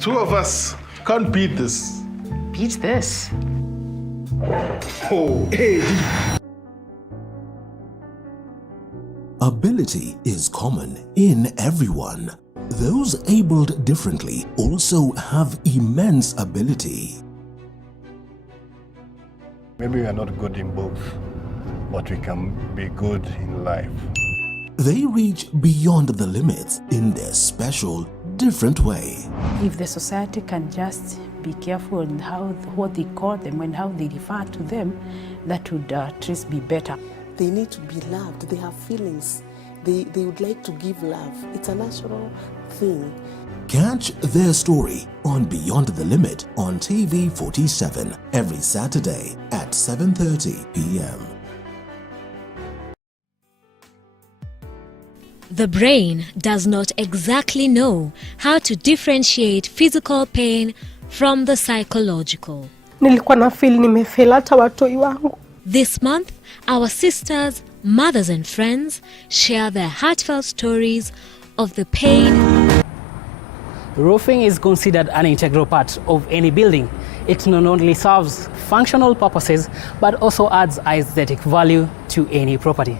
Two of us can't beat this. Beat this? Oh, hey. Ability is common in everyone. Those abled differently also have immense ability. Maybe we are not good in both, but we can be good in life. They reach beyond the limits in their special, different way. If the society can just be careful in what they call them and how they refer to them, that would at least be better. They need to be loved. They have feelings. They would like to give love. It's a natural thing. Catch their story on Beyond the Limit on TV 47 every Saturday at 7:30 p.m. The brain does not exactly know how to differentiate physical pain from the psychological. Nilikuwa na feel nimefeel hata watoi wangu. This month, our sisters, mothers and friends share their heartfelt stories of the pain. Roofing is considered an integral part of any building. It not only serves functional purposes, but also adds aesthetic value to any property.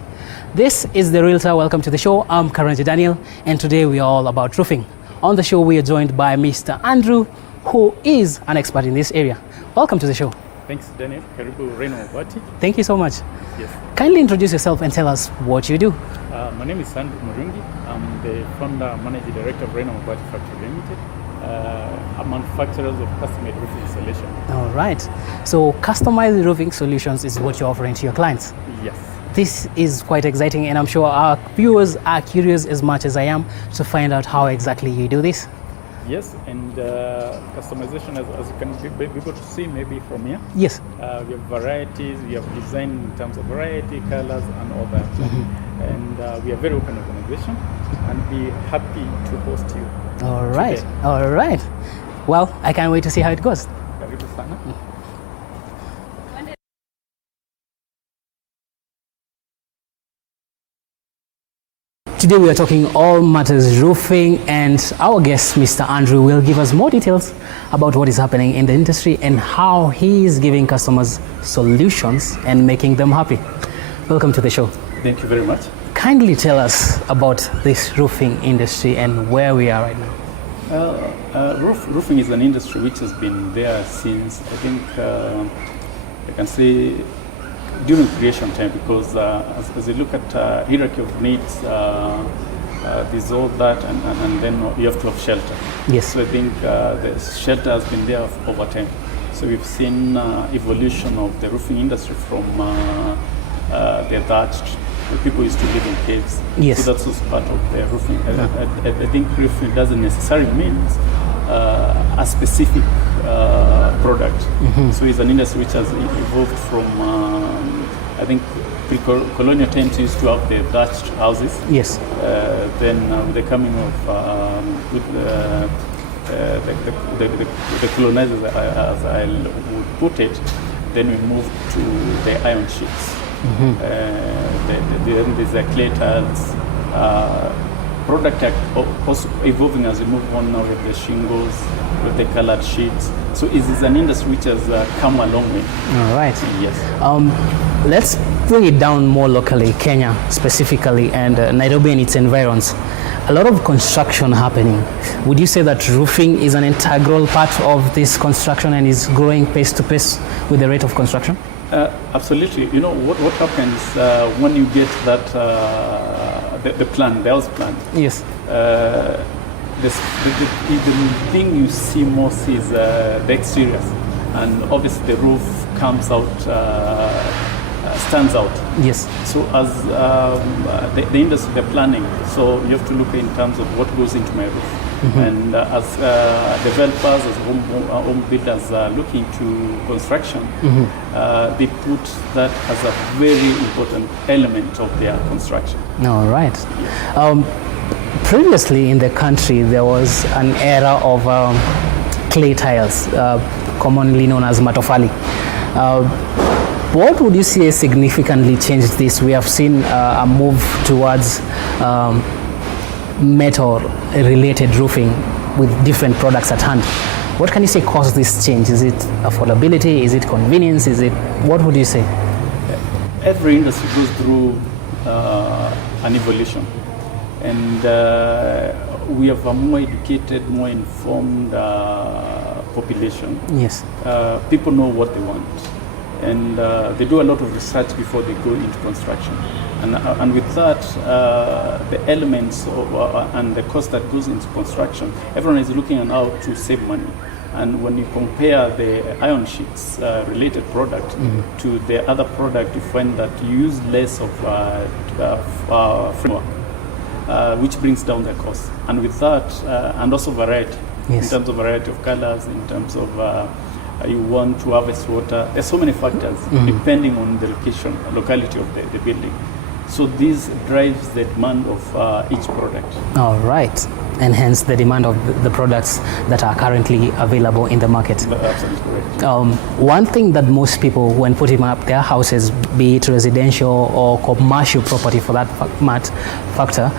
This is the Realtor. Welcome to the show. I'm Karanji Daniel, and today we are all about roofing. On the show, we are joined by Mr. Andrew, who is an expert in this area. Welcome to the show. Thanks, Daniel. Karibu Reno Wati. Thank you so much. Yes. Kindly introduce yourself and tell us what you do. My name is Andrew Murungi. I'm the founder, managing director of Reno Wati Factory Limited, a manufacturer of custom-made roofing solutions. All right. So customized roofing solutions is what you're offering to your clients. Yes. This is quite exciting, and I'm sure our viewers are curious as much as I am to find out how exactly you do this. Yes, and customization, as you can be able to see maybe from here. Yes. We have varieties, we have design in terms of variety, colors, and all that. Mm-hmm. And we are very open organization, and be happy to host you. All right, today. All right. Well, I can't wait to see how it goes. Karibu sana. Today we are talking all matters roofing, and our guest, Mr. Andrew, will give us more details about what is happening in the industry and how he is giving customers solutions and making them happy. Welcome to the show. Thank you very much. Kindly tell us about this roofing industry and where we are right now. Roofing is an industry which has been there since, I think, I can say, during creation time, because as you look at hierarchy of needs, there's all that, and then you have to have shelter. Yes. So I think the shelter has been there over time. So we've seen evolution of the roofing industry from the thatched, where people used to live in caves. Yes. So that's also part of the roofing. I think roofing doesn't necessarily mean a specific product. Mm-hmm. So it's an industry which has evolved from, I think, pre-colonial times used to have the thatched houses. Yes. Then with the coming of the colonizers, as I would put it, then we moved to the iron sheets. Mm-hmm. Then there's the clay tiles. Product also evolving as we move on now with the shingles, with the colored sheets. So it is an industry which has come a long way. All right. Yes. Let's bring it down more locally, Kenya specifically, and Nairobi and its environs. A lot of construction happening. Would you say that roofing is an integral part of this construction and is growing pace to pace with the rate of construction? Absolutely. You know, what happens when you get that, the plan, the house plan? Yes. The thing you see most is the exteriors. And obviously the roof comes out, stands out. Yes. So as the industry, the planning, so you have to look in terms of what goes into my roof. Mm-hmm. And as developers, as home builders are looking to construction, mm-hmm. They put that as a very important element of their construction. All right. Previously in the country, there was an era of clay tiles, commonly known as matofali. What would you say has significantly changed this? We have seen a move towards metal-related roofing. with different products at hand. What can you say caused this change? Is it affordability? Is it convenience? What would you say? Every industry goes through an evolution, and we have a more educated, more informed population. Yes. People know what they want, and they do a lot of research before they go into construction. And with that, the elements and the cost that goes into construction, everyone is looking at how to save money. And when you compare the iron sheets related product to the other product, you find that you use less of framework, which brings down the cost. And with that, and also variety, in terms of variety of colors, in terms of you want to harvest water. There's so many factors depending on the locality of the building. So this drives the demand of each product. All right, and hence the demand of the products that are currently available in the market. Absolutely correct. One thing that most people, when putting up their houses, be it residential or commercial property for that factor,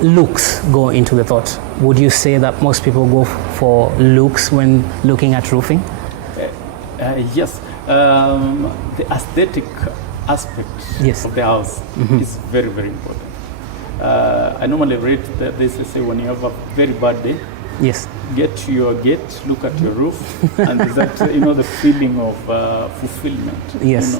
looks go into the thought. Would you say that most people go for looks when looking at roofing? Yes. The aesthetic aspect of the house is very, very important. I normally rate that they say when you have a very bad day, get to your gate, look at your roof, and that the feeling of fulfillment. Yes.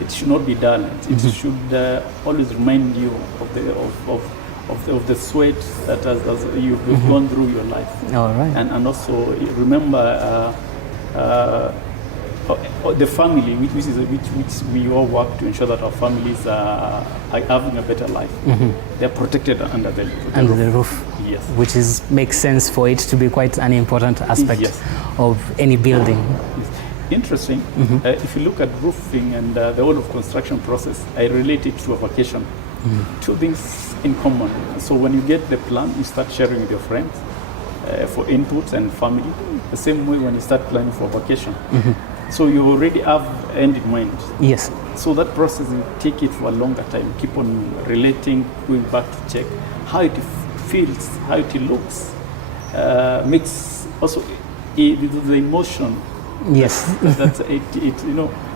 It should not be dull. It should always remind you of the sweat that has you've gone through your life. All right. And also remember the family, which we all work to ensure that our families are having a better life. They're protected under the roof. Yes. Which makes sense for it to be quite an important aspect of any building. Yes. Interesting. If you look at roofing and the whole of construction process, I relate it to a vacation. Two things in common. So when you get the plan, you start sharing with your friends for inputs and family. The same way when you start planning for vacation. So you already have end in mind. Yes. So that process, you take it for a longer time. Keep on relating, going back to check how it feels, how it looks. Makes also the emotion. Yes. That's it.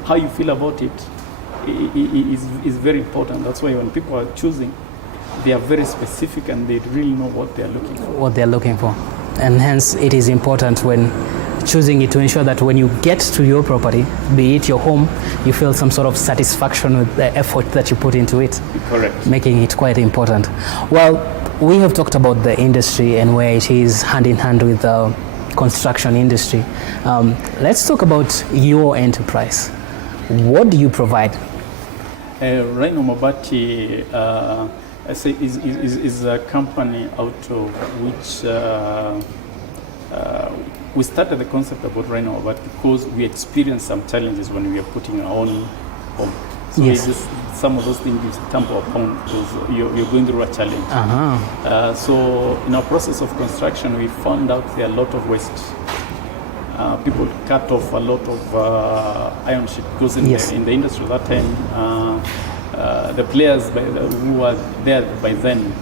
How you feel about it is very important. That's why when people are choosing, they are very specific and they really know what they are looking for. What they are looking for, and hence it is important when choosing it to ensure that when you get to your property, be it your home, you feel some sort of satisfaction with the effort that you put into it. Correct. Making it quite important. Well, we have talked about the industry and where it is hand in hand with the construction industry. Let's talk about your enterprise. What do you provide? Rhino Mabati I say is a company out of which we started the concept about Rhino Mabati because we experienced some challenges when we were putting our own home. So some of those things come upon because you're going through a challenge. So in our process of construction, we found out there are a lot of waste. People cut off a lot of iron sheet because in the industry at that time, the players who were there by then,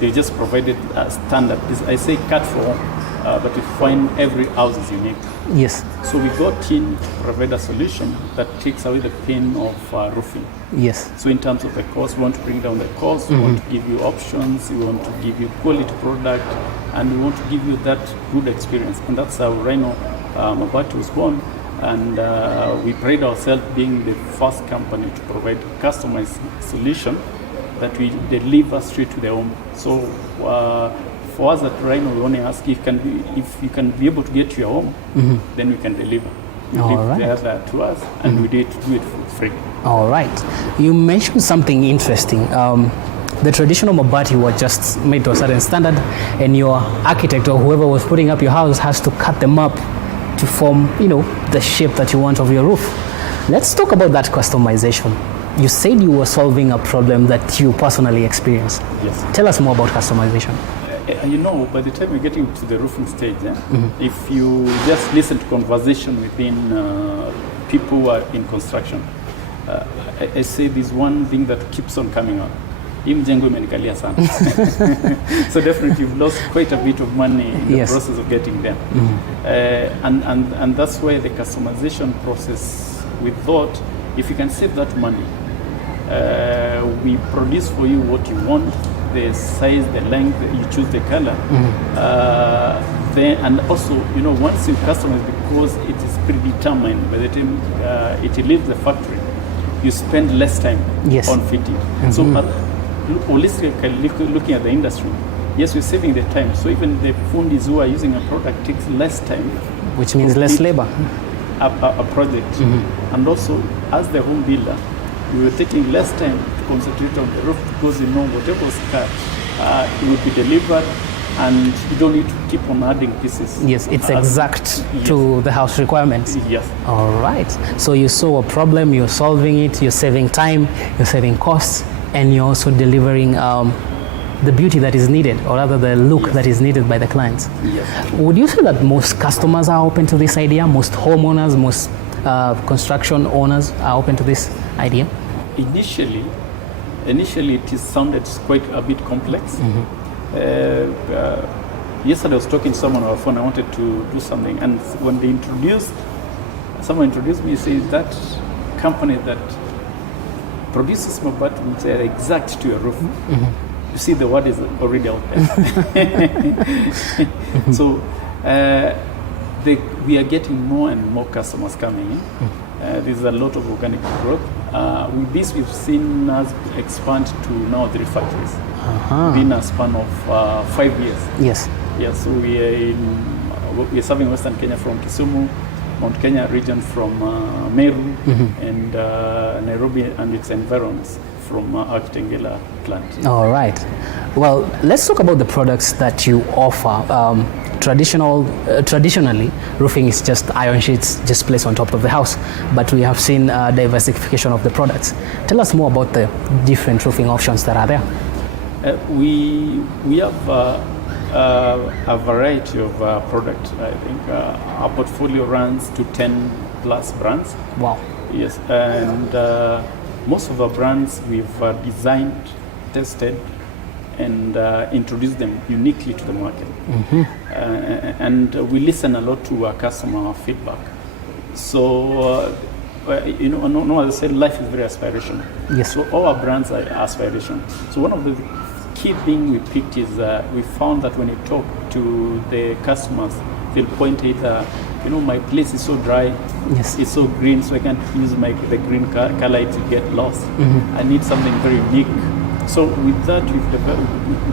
they just provided a standard. I say cut for, but you find every house is unique. Yes. So we got in to provide a solution that takes away the pain of roofing. Yes. So in terms of the cost, we want to bring down the cost, we want to give you options, we want to give you quality product, and we want to give you that good experience. And that's how Rhino Mabati was born. And we pride ourselves being the first company to provide customized solution that we deliver straight to the home. So for us at Rhino, we only ask if you can be able to get to your home, then we can deliver. You leave the other to us, and we do it for free. All right. You mentioned something interesting. The traditional mabati were just made to a certain standard, and your architect or whoever was putting up your house has to cut them up to form, the shape that you want of your roof. Let's talk about that customization. You said you were solving a problem that you personally experienced. Yes. Tell us more about customization. By the time we're getting to the roofing stage, if you just listen to conversation within people who are in construction, I say there's one thing that keeps on coming up. hii mjengo imenikalia sana. So definitely you've lost quite a bit of money in the process of getting there. And that's why the customization process, we thought if you can save that money, we produce for you what you want, the size, the length, you choose the color. Then, and also, you know, once you customize, because it is predetermined by the time it leaves the factory, you spend less time on fitting. So holistically looking at the industry, yes, we're saving the time. So even the fundis who are using a product takes less time, which means less labor. A project. And also, as the home builder, we were taking less time to concentrate on the roof, because you know whatever was cut, it would be delivered, and you don't need to keep on adding pieces. Yes, it's exact to the house requirements. Yes. All right. So you saw a problem, you're solving it, you're saving time, you're saving costs, and you're also delivering the beauty that is needed, or rather the look that is needed by the clients. Yes. Would you say that most customers are open to this idea? Most homeowners, most construction owners are open to this idea? Initially it sounded quite a bit complex. Yesterday I was talking to someone on the phone. I wanted to do something, and when someone introduced me, says that company that produces mabati which are exact to your roof. You see, the word is already out there. So we are getting more and more customers coming in. There's a lot of organic growth. With this, we've seen us expand to now 3 factories within a span of 5 years. Yes. Yeah, so we're serving Western Kenya from Kisumu, Mount Kenya region from Meru, and Nairobi and its environs from our Kitengela plant. All right. Well, let's talk about the products that you offer. Traditionally, roofing is just iron sheets just placed on top of the house, but we have seen diversification of the products. Tell us more about the different roofing options that are there. We have a variety of products. I think our portfolio runs to 10 plus brands. Wow. Yes, and most of our brands we've designed, tested, and introduce them uniquely to the market. And we listen a lot to our customer feedback. So, you know, as I said, life is very aspirational. Yes. So all our brands are aspirational. So one of the key things we picked is we found that when you talk to the customers, they'll point at, you know, my place is so dry, it's so green, so I can't use the green color, it will get lost. I need something very unique. So with that, we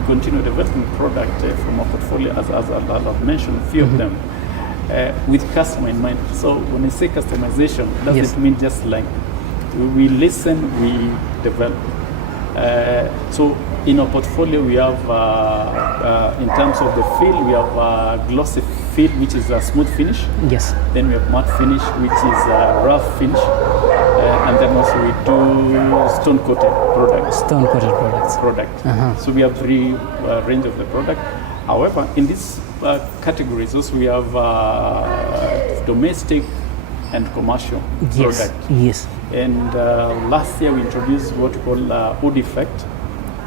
continue developing product from our portfolio, as I've mentioned, a few of them, with customer in mind. So when I say customization, doesn't mean just like we listen, we develop. So in our portfolio, we have, in terms of the feel, we have a glossy feel, which is a smooth finish. Yes. Then we have matte finish, which is a rough finish. And then also we do stone-coated products. Stone-coated products. So we have 3 range of the product. However, in these categories, also we have domestic and commercial product. Yes. And last year we introduced what we call wood effect.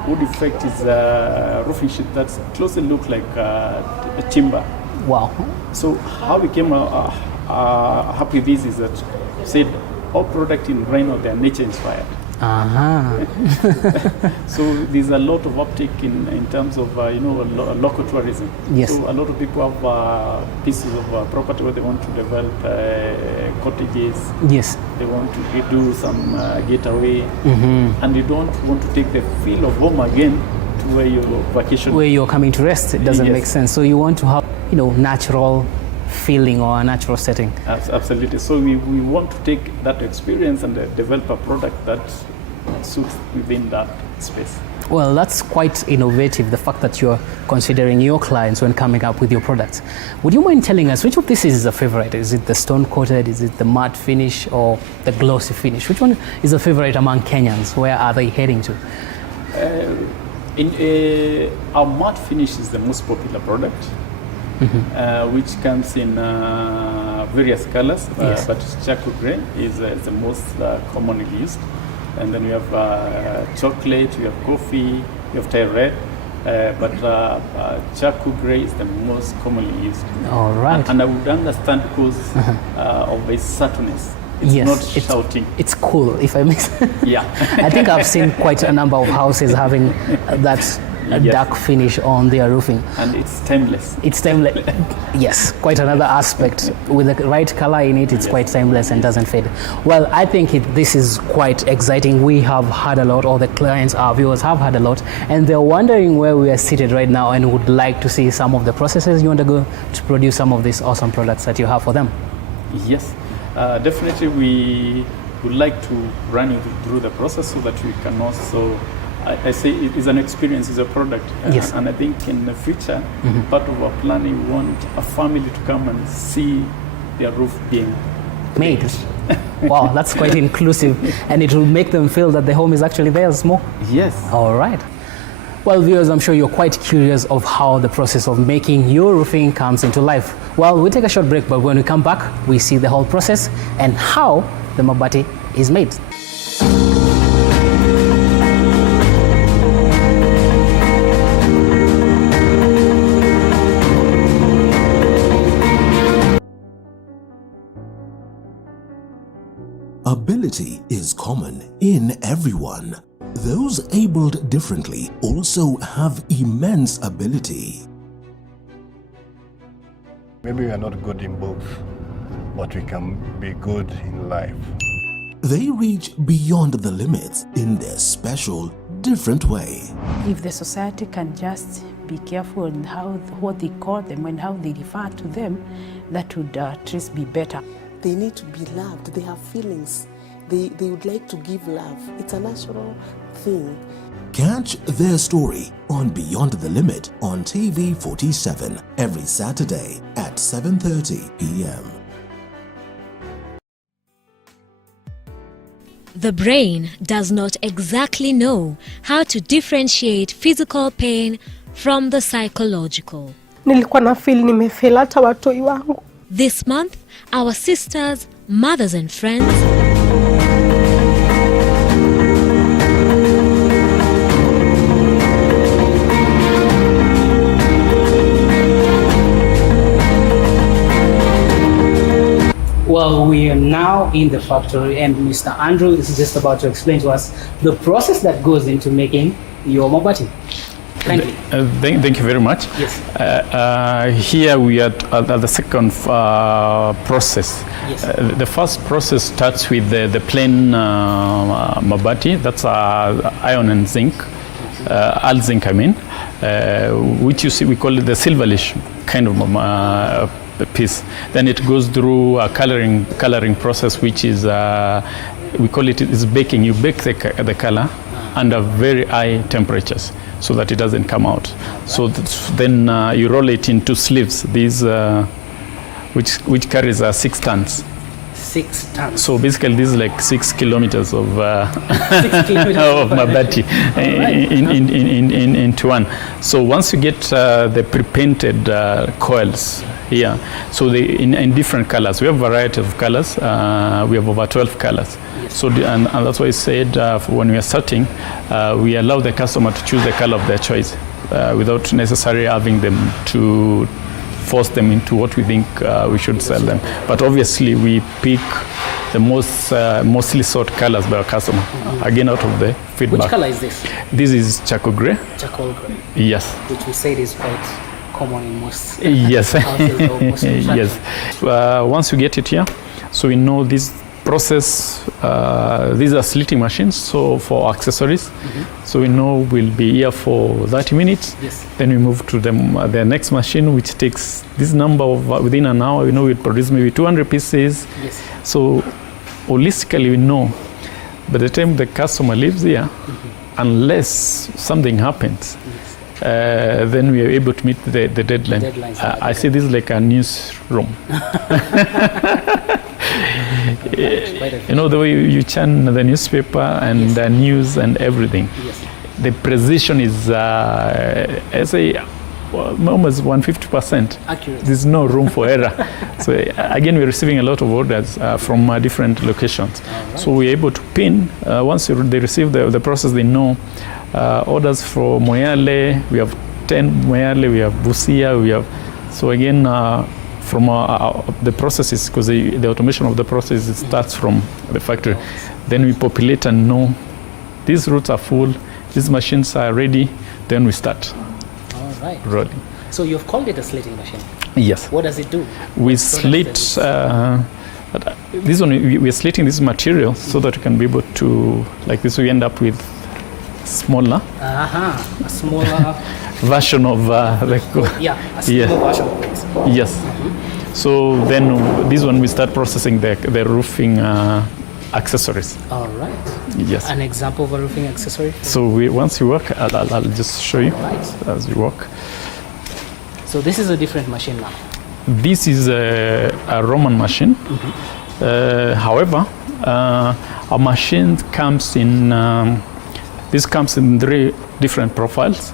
Wood effect is a roofing sheet that closely looks like a timber. Wow. So how we came happy with this is that said all product in Rhino, they are nature inspired. So there's a lot of uptake in terms of local tourism. Yes. So a lot of people have pieces of property where they want to develop cottages. Yes. They want to do some getaway, and they don't want to take the feel of home again to where you're vacation. Where you're coming to rest, it doesn't make sense. So you want to have, natural feeling or a natural setting. Absolutely. So we want to take that experience and develop a product that suits within that space. Well, that's quite innovative, the fact that you're considering your clients when coming up with your products. Would you mind telling us which of these is a favorite? Is it the stone-coated, is it the matte finish, or the glossy finish? Which one is a favorite among Kenyans? Where are they heading to? Our matte finish is the most popular product. Which comes in various colors, but charcoal gray is the most commonly used. and then we have chocolate, we have coffee, we have Thai red, but charcoal grey is the most commonly used. All right. And I would understand because of its subtleness. It's Yes, not shouting. It's cool, if I may say. Yeah. I think I've seen quite a number of houses having that Yes. dark finish on their roofing. And it's timeless. It's timeless. Yes, quite another aspect. With the right color in it, it's quite timeless and doesn't fade. Well, I think this is quite exciting. We have had a lot, or the clients, our viewers have had a lot, and they're wondering where we are seated right now and would like to see some of the processes you undergo to produce some of these awesome products that you have for them. Yes, definitely we would like to run you through the process so that we can also, I say it is an experience, it's a product. Yes. And I think in the future, part of our planning, we want a family to come and see their roof being Made. Wow, that's quite inclusive, and it will make them feel that the home is actually theirs more. Yes. All right. Well, viewers, I'm sure you're quite curious of how the process of making your roofing comes into life. Well, we'll take a short break, but when we come back, we see the whole process and how the mabati is made. Ability is common in everyone. Those abled differently also have immense ability. Maybe we are not good in both, but we can be good in life. They reach beyond the limits in their special, different way. If the society can just be careful in what they call them and how they refer to them, that would at least be better. They need to be loved. They have feelings. They would like to give love. It's a natural thing. Catch their story on Beyond the Limit on TV 47 every Saturday at 7:30 p.m. The brain does not exactly know how to differentiate physical pain from the psychological. Nilikuwa na feel nimefeel hata watoi wangu. This month, our sisters, mothers and friends Well, we are now in the factory, and Mr. Andrew is just about to explain to us the process that goes into making your mabati. Kindly. Thank you very much. Yes. Here we are at the second process. Yes. The first process starts with the plain mabati, that's iron and zinc, all zinc I mean, which you see we call it the silverish kind of piece. Then it goes through a coloring process, which is we call it is baking. You bake the color under very high temperatures so that it doesn't come out. So then you roll it into sleeves. These which carries 6 tons. 6 tons. So basically, this is like 6 kilometers of 6 kilometers of mabati into one. So once you get the pre-painted coils here, so they in different colors. We have a variety of colors. We have over 12 colors. Yes. So and that's why I said when we are starting, we allow the customer to choose the color of their choice without necessarily having them to force them into what we think we should sell them. But obviously we pick the mostly sought colors by our customer, again out of the feedback. Which color is this? This is charcoal grey. Charcoal grey. Yes. Which we said is quite common in most yes. houses or most yes. Once you get it here, so we know this process, these are slitting machines, so for accessories. So we know we'll be here for 30 minutes. Yes. Then we move to the next machine, which takes this number of within an hour. We know we'll produce maybe 200 pieces. Yes. So holistically, we know by the time the customer leaves here, unless something happens, then we are able to meet the deadline. I see this like a newsroom. You know, the way you churn the newspaper and yes. the news and everything. Yes. The precision is, I say, almost 150%. Accurate. There's no room for error. So again, we're receiving a lot of orders from different locations. Right. So we're able to pin, once they receive the process, they know orders for Moyale, we have 10 Moyale, we have Busia, we have, so again, from the processes, because the automation of the process, it starts from the factory. Then we populate and know these routes are full, these machines are ready, then we start rolling. So you've called it a slitting machine. Yes. What does it do? We slit, this one, we're slitting this material so that we can be able to, like this, we end up with smaller. A smaller version of the a smaller version of this. Yes. So then this one we start processing the roofing accessories. All right. Yes. An example of a roofing accessory? So once you work, I'll just show you as you work. So this is a different machine now. This is a Roman machine. However, our machine comes in, this comes in 3 different profiles.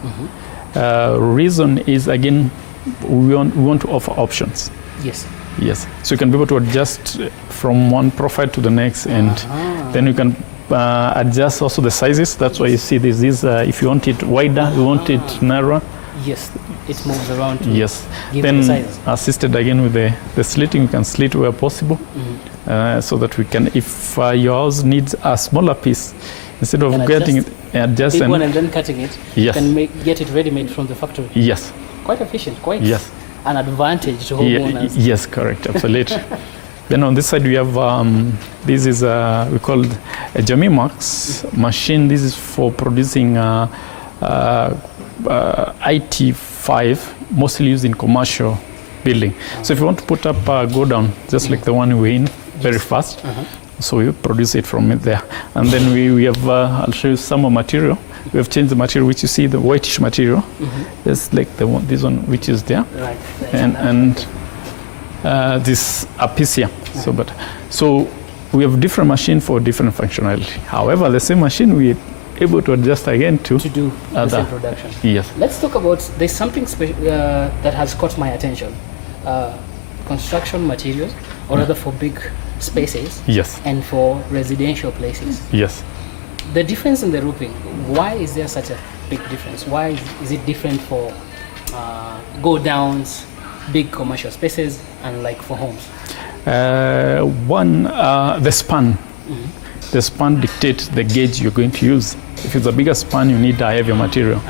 Reason is, again, we want to offer options. Yes. Yes. So you can be able to adjust from one profile to the next, and then you can adjust also the sizes. That's why you see this. If you want it wider, you want it narrower. Yes, it moves around. Yes. Give Then the sizes. assisted again with the slitting, you can slit where possible, so that we can, if your house needs a smaller piece, instead of getting it, adjust big one and then cutting it, yes, you can get it ready-made from the factory. Yes. Quite efficient, quite yes, an advantage to homeowners. Yes, correct, absolutely. Then on this side we have, this is we call a Jamimax machine. This is for producing IT5, mostly used in commercial building. So if you want to put up a go down, just like the one we're in, very fast, so we produce it from it there. And then we have, I'll show you some more material. We have changed the material, which you see, the whitish material. It's like this one, which is there. Right. And this apisia. So we have different machine for different functionality. However, the same machine we able to adjust again to do the same production. Yes. Let's talk about, there's something that has caught my attention. Construction materials, or rather for big spaces, yes, and for residential places. Yes. The difference in the roofing, why is there such a big difference? Why is it different for go downs, big commercial spaces, and like for homes? One, the span. The span dictates the gauge you're going to use. If it's a bigger span, you need a heavier material.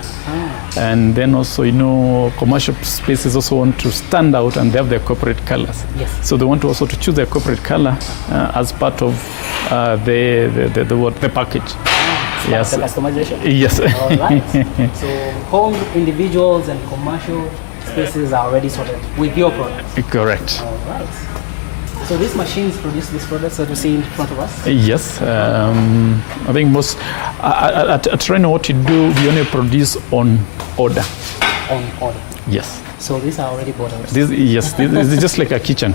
And then also, commercial spaces also want to stand out, and they have their corporate colors. Yes. So they want to also to choose their corporate color as part of the package. Yes. The customization? Yes. All right. So home, individuals, and commercial spaces are already sorted with your product. Correct. All right. So these machines produce these products that we see in front of us? Yes. I think most, at Reno, what you do, we only produce on order. On order? Yes. So these are already bought out? This is just like a kitchen.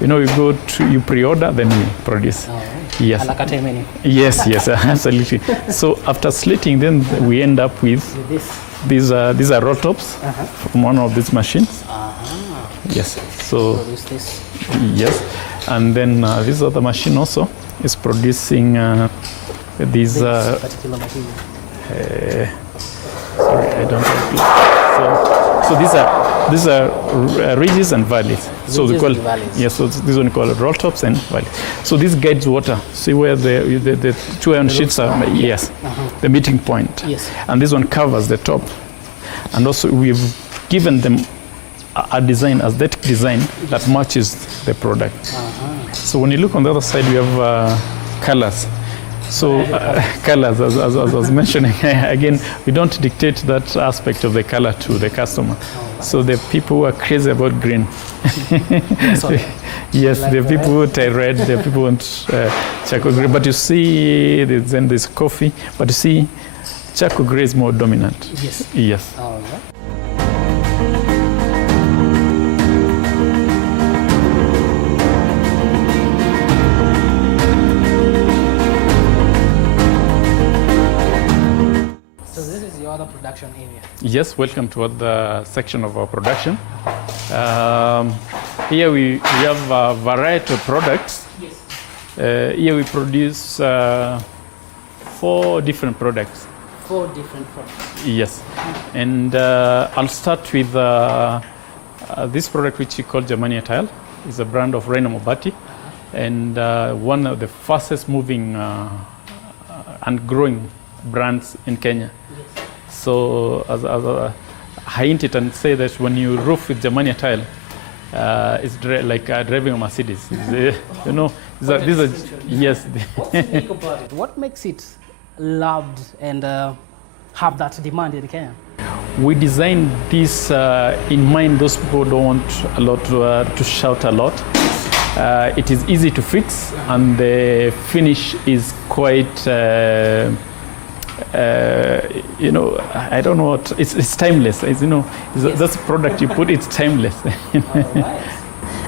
You pre-order, then we produce. All right. Yes. A la carte menu. Yes, absolutely. So after slitting, then we end up with these are roll tops from one of these machines. Yes. So produce this. Yes, and then this other machine also is producing these. Particular material. Sorry, I don't have. So these are ridges and valleys. So ridges they call and valleys. yes. So this one called roll tops and valleys. So this guides water. See where the two iron sheets are. Yes, the meeting point. Yes. And this one covers the top, and also we've given them a design, aesthetic design that matches the product. So when you look on the other side, we have colors. So colors, as I was mentioning, again, we don't dictate that aspect of the color to the customer. So the people who are crazy about green. Yes, like the people who tie red, the people who want charcoal green. But you see, then there's coffee. But you see, charcoal gray is more dominant. Yes. Yes. All right. Production area. Yes, welcome to the section of our production. Here we have a variety of products. Yes. Here we produce 4 different products. 4 different products. Yes, and I'll start with this product which we call Germania Tile. It's a brand of Reina Mobati, and one of the fastest moving and growing brands in Kenya. Yes. So as I hint it and say that when you roof with Germania Tile, it's like driving a Mercedes. You know, these are yes. What's unique about it? What makes it loved and have that demand in Kenya? We designed this in mind those people who don't want a lot to shout a lot. It is easy to fix, and the finish is quite, you know, I don't know what, it's timeless. It's, you know, that's a product you put, it's timeless.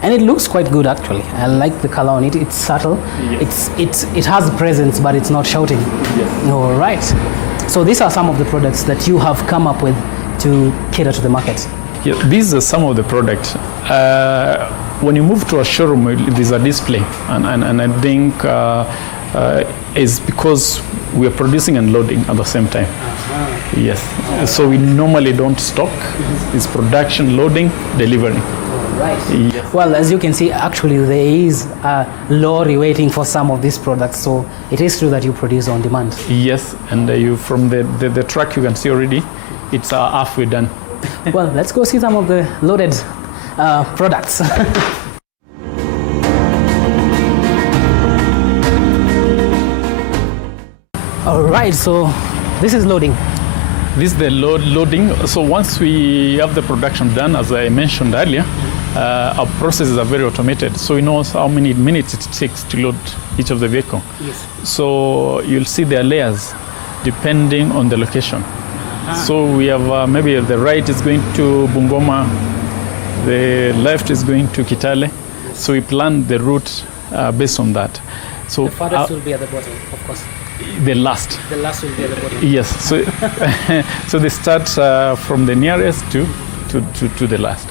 And it looks quite good actually. I like the color on it. It's subtle. Yes. It has presence, but it's not shouting. Yes. All right. So these are some of the products that you have come up with to cater to the market. Yeah, these are some of the products. When you move to a showroom, there's a display, and I think it's because we are producing and loading at the same time. Yes. So we normally don't stock. It's production, loading, delivering. Right. Yes. Well, as you can see, actually there is a lorry waiting for some of these products, so it is true that you produce on demand. Yes, and you from the truck you can see already, it's halfway done. Well, let's go see some of the loaded products. All right, so this is loading. This is the loading. So once we have the production done, as I mentioned earlier, our processes are very automated. So we know how many minutes it takes to load each of the vehicle. Yes. So you'll see their layers depending on the location. So we have maybe the right is going to Bungoma, the left is going to Kitale. So we plan the route based on that. So the farthest will be at the bottom, of course. The last. The last will be at the bottom. Yes. So so they start from the nearest to the last.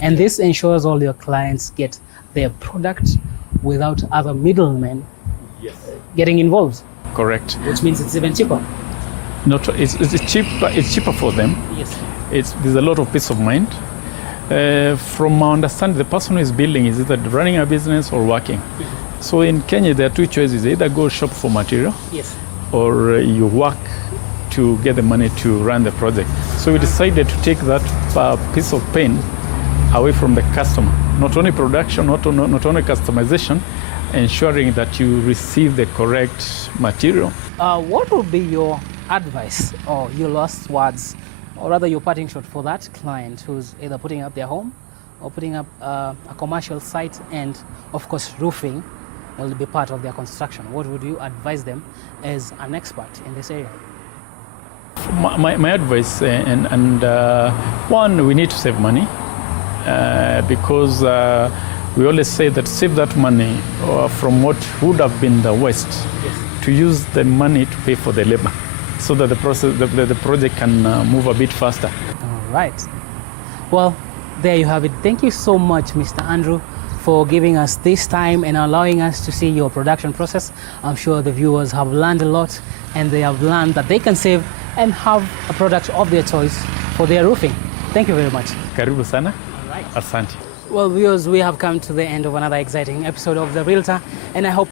And this ensures all your clients get their product without other middlemen getting involved. Correct. Which means it's even cheaper. It's cheaper for them. Yes. There's a lot of peace of mind. From my understanding, the person who is building is either running a business or working. So in Kenya, there are 2 choices: either go shop for material, yes, or you work to get the money to run the project. So we decided to take that piece of pain away from the customer. Not only production, not only customization, ensuring that you receive the correct material. What would be your advice or your last words, or rather your parting shot for that client who's either putting up their home or putting up a commercial site, and of course roofing will be part of their construction? What would you advise them as an expert in this area? My advice, one, we need to save money because we always say that save that money from what would have been the waste, to use the money to pay for the labor, so that the project can move a bit faster. All right. Well, there you have it. Thank you so much, Mr. Andrew, for giving us this time and allowing us to see your production process. I'm sure the viewers have learned a lot, and they have learned that they can save and have a product of their choice for their roofing. Thank you very much. Karibu sana. All right. Asante. Well, viewers, we have come to the end of another exciting episode of The Realtor, and I hope